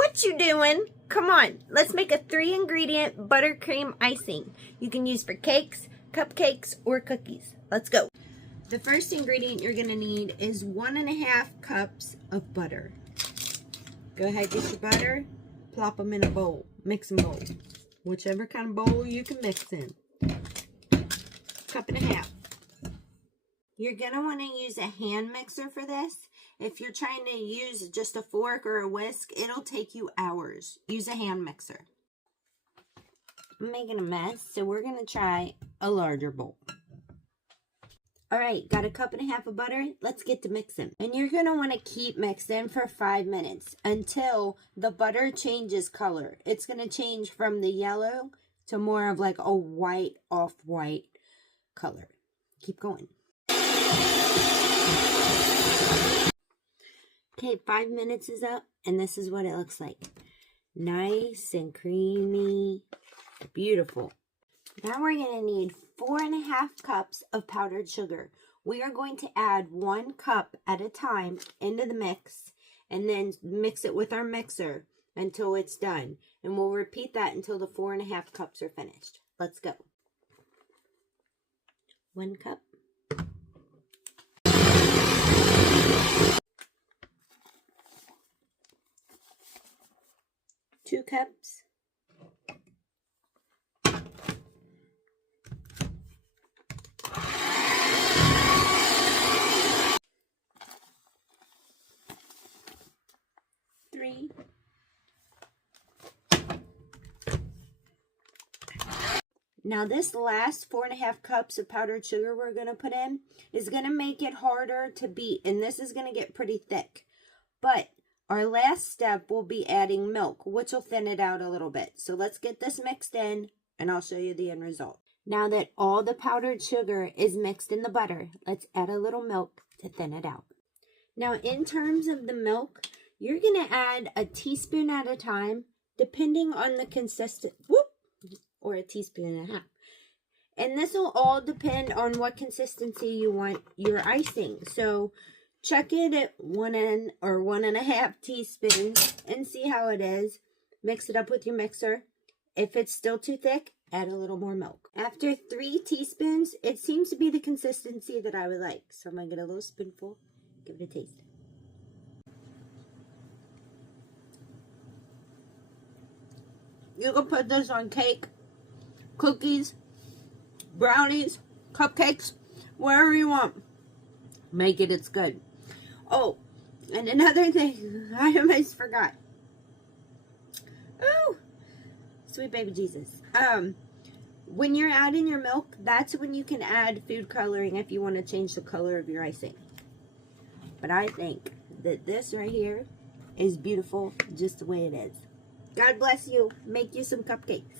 What you doing? Come on, let's make a 3-ingredient buttercream icing. You can use for cakes, cupcakes, or cookies. Let's go. The first ingredient you're gonna need is 1.5 cups of butter. Go ahead, get your butter, plop them in a bowl, mixing bowl. Whichever kind of bowl you can mix in. 1.5 cups. You're gonna wanna use a hand mixer for this. If you're trying to use just a fork or a whisk, it'll take you hours. Use a hand mixer. I'm making a mess, so we're gonna try a larger bowl. All right, got 1.5 cups of butter. Let's get to mixing. And you're gonna wanna keep mixing for 5 minutes until the butter changes color. It's gonna change from the yellow to more of like a white, off-white color. Keep going. Okay, 5 minutes is up, and this is what it looks like. Nice and creamy, beautiful. Now we're gonna need 4.5 cups of powdered sugar. We are going to add 1 cup at a time into the mix, and then mix it with our mixer until it's done. And we'll repeat that until the 4.5 cups are finished. Let's go. 1 cup. 2 cups. 3. Now this last 4.5 cups of powdered sugar we're going to put in is going to make it harder to beat, and this is going to get pretty thick. But our last step will be adding milk, which will thin it out a little bit. So let's get this mixed in, and I'll show you the end result. Now that all the powdered sugar is mixed in the butter, let's add a little milk to thin it out. Now in terms of the milk, you're going to add a teaspoon at a time, depending on the consistency, or a teaspoon and a half. And this will all depend on what consistency you want your icing. So check it at 1 or 1.5 teaspoons and see how it is. Mix it up with your mixer. If it's still too thick, add a little more milk. After 3 teaspoons, it seems to be the consistency that I would like. So I'm going to get a little spoonful, give it a taste. You can put this on cake, cookies, brownies, cupcakes, wherever you want. Make it, it's good. Oh, and another thing I almost forgot. Oh, sweet baby Jesus. When you're adding your milk, that's when you can add food coloring if you want to change the color of your icing. But I think that this right here is beautiful just the way it is. God bless you. Make you some cupcakes.